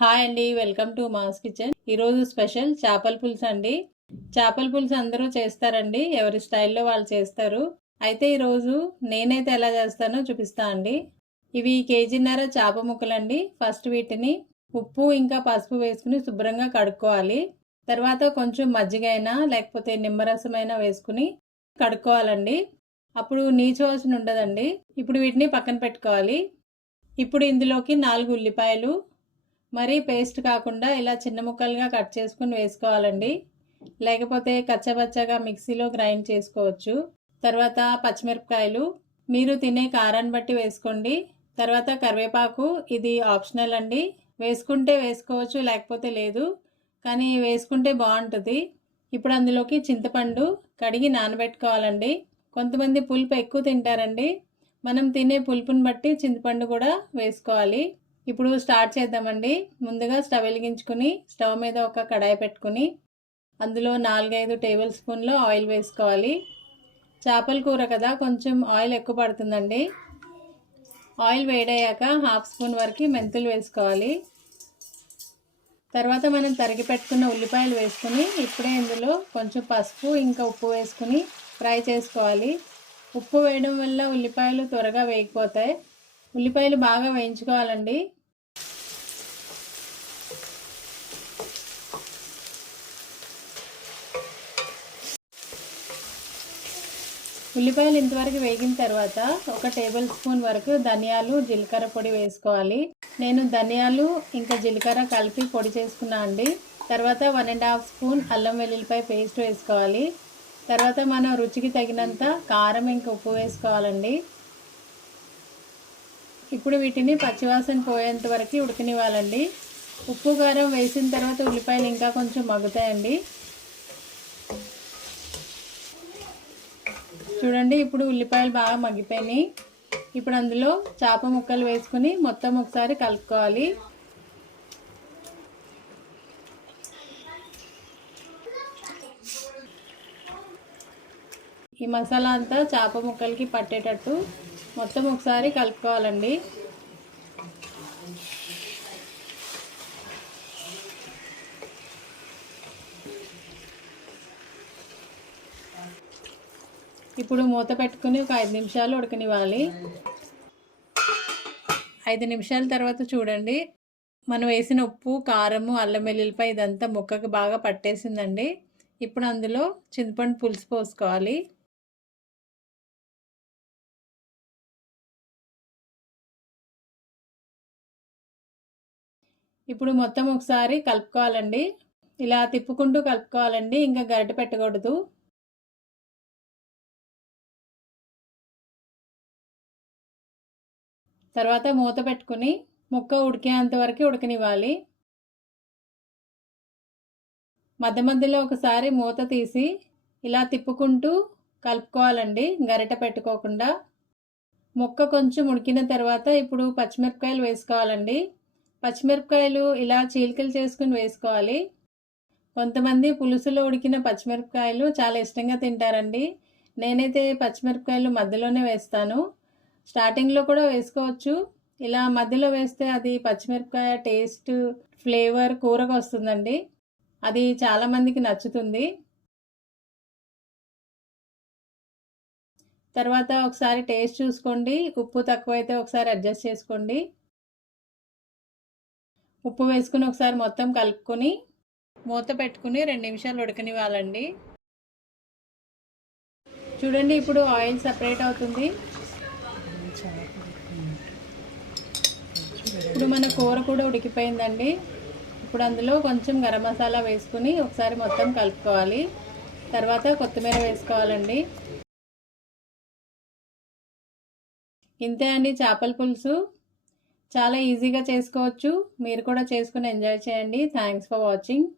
Hi అండి welcome to mass kitchen. ఈరోజు special చేపల పులుసు అండి. చేపల పులుసు అందరూ చేస్తారండి ఎవరి స్టైల్లో వాళ్ళు చేస్తారు. అయితే ఈరోజు నేనైతే ఎలా చేస్తానో చూపిస్తా అండి. ఇవి కేజీన్నర చేప ముక్కలండి. ఫస్ట్ వీటిని ఉప్పు ఇంకా పసుపు వేసుకుని శుభ్రంగా కడుక్కోవాలి. తర్వాత కొంచెం మజ్జిగైనా లేకపోతే నిమ్మరసమైనా వేసుకుని కడుక్కోవాలండి. అప్పుడు నీచు వాసన ఉండదండి. ఇప్పుడు వీటిని పక్కన పెట్టుకోవాలి. ఇప్పుడు ఇందులోకి నాలుగు ఉల్లిపాయలు మరీ పేస్ట్ కాకుండా ఇలా చిన్న ముక్కలుగా కట్ చేసుకుని వేసుకోవాలండి. లేకపోతే కచ్చబచ్చగా మిక్సీలో గ్రైండ్ చేసుకోవచ్చు. తర్వాత పచ్చిమిరపకాయలు. మీరు తినే కారాన్ని బట్టి వేసుకోండి. తర్వాత కరివేపాకు ఇది ఆప్షనల్ అండి. వేసుకుంటే వేసుకోవచ్చు లేకపోతే లేదు. కానీ వేసుకుంటే బాగుంటుంది. ఇప్పుడు అందులోకి చింతపండు కడిగి నానబెట్టుకోవాలండి. కొంతమంది పులుపు ఎక్కువ తింటారండి. మనం తినే పులుపుని బట్టి చింతపండు కూడా వేసుకోవాలి. ఇప్పుడు స్టార్ట్ చేద్దామండి. ముందుగా స్టవ్ వెలిగించుకుని స్టవ్ మీద ఒక కడాయి పెట్టుకుని అందులో నాలుగైదు టేబుల్ స్పూన్లు ఆయిల్ వేసుకోవాలి. చేపల కూర కదా కొంచెం ఆయిల్ ఎక్కువ పడుతుందండి. ఆయిల్ వేడయ్యాక హాఫ్ స్పూన్ వరకు మెంతులు వేసుకోవాలి. తర్వాత మనం తరిగి పెట్టుకున్న ఉల్లిపాయలు వేసుకుని ఇప్పుడే ఇందులో కొంచెం పసుపు ఇంకా ఉప్పు వేసుకుని ఫ్రై చేసుకోవాలి. ఉప్పు వేయడం వల్ల ఉల్లిపాయలు త్వరగా వేగిపోతాయి. ఉల్లిపాయలు బాగా వేయించుకోవాలండి. ఉల్లిపాయలు ఇంతవరకు వేగిన తర్వాత ఒక టేబుల్ స్పూన్ వరకు ధనియాలు జీలకర్ర పొడి వేసుకోవాలి. నేను ధనియాలు ఇంకా జీలకర్ర కలిపి పొడి చేసుకున్నా అండి. తర్వాత వన్ అండ్ హాఫ్ స్పూన్ అల్లం వెల్లుల్లిపాయ పేస్ట్ వేసుకోవాలి. తర్వాత మనం రుచికి తగినంత కారం ఇంకా ఉప్పు వేసుకోవాలండి. ఇప్పుడు వీటిని పచ్చివాసన పోయేంత వరకు ఉడికనివ్వాలండి. ఉప్పు కారం వేసిన తర్వాత ఉల్లిపాయలు ఇంకా కొంచెం మగ్గుతాయండి. చూడండి ఇప్పుడు ఉల్లిపాయలు బాగా మగ్గిపోయినాయి. ఇప్పుడు అందులో చేప ముక్కలు వేసుకుని మొత్తం ఒకసారి కలుపుకోవాలి. ఈ మసాలా అంతా చేప ముక్కలకి పట్టేటట్టు మొత్తం ఒకసారి కలుపుకోవాలండి. ఇప్పుడు మూత పెట్టుకుని ఒక ఐదు నిమిషాలు ఉడకనివ్వాలి. ఐదు నిమిషాల తర్వాత చూడండి. మనం వేసిన ఉప్పు కారము అల్లం వెల్లుల్లిపై ఇదంతా ముక్కకు బాగా పట్టేసిందండి. ఇప్పుడు అందులో చింతపండు పులుసు పోసుకోవాలి. ఇప్పుడు మొత్తం ఒకసారి కలుపుకోవాలండి. ఇలా తిప్పుకుంటూ కలుపుకోవాలండి. ఇంకా గరిట పెట్టకూడదు. తర్వాత మూత పెట్టుకుని ముక్క ఉడికేంత వరకు ఉడకనివ్వాలి. మధ్య మధ్యలో ఒకసారి మూత తీసి ఇలా తిప్పుకుంటూ కలుపుకోవాలండి గరిట పెట్టుకోకుండా. ముక్క కొంచెం ఉడికిన తర్వాత ఇప్పుడు పచ్చిమిరపకాయలు వేసుకోవాలండి. పచ్చిమిరపకాయలు ఇలా చీలికలు చేసుకుని వేసుకోవాలి. కొంతమంది పులుసులో ఉడికిన పచ్చిమిరపకాయలు చాలా ఇష్టంగా తింటారండి. నేనైతే పచ్చిమిరపకాయలు మధ్యలోనే వేస్తాను. స్టార్టింగ్లో కూడా వేసుకోవచ్చు. ఇలా మధ్యలో వేస్తే అది పచ్చిమిరపకాయ టేస్ట్ ఫ్లేవర్ కూరకు వస్తుందండి. అది చాలామందికి నచ్చుతుంది. తర్వాత ఒకసారి టేస్ట్ చూసుకోండి. ఉప్పు తక్కువైతే ఒకసారి అడ్జస్ట్ చేసుకోండి. ఉప్పు వేసుకుని ఒకసారి మొత్తం కలుపుకొని మూత పెట్టుకుని రెండు నిమిషాలు ఉడకనివ్వాలండి. చూడండి ఇప్పుడు ఆయిల్ సపరేట్ అవుతుంది. ఇప్పుడు మన కూర కూడా ఉడికిపోయిందండి. ఇప్పుడు అందులో కొంచెం గరం మసాలా వేసుకుని ఒకసారి మొత్తం కలుపుకోవాలి. తర్వాత కొత్తిమీర వేసుకోవాలండి. ఇంతే అండి చేపల పులుసు. చాలా ఈజీగా చేసుకోవచ్చు. మీరు కూడా చేసుకుని ఎంజాయ్ చేయండి. Thanks for watching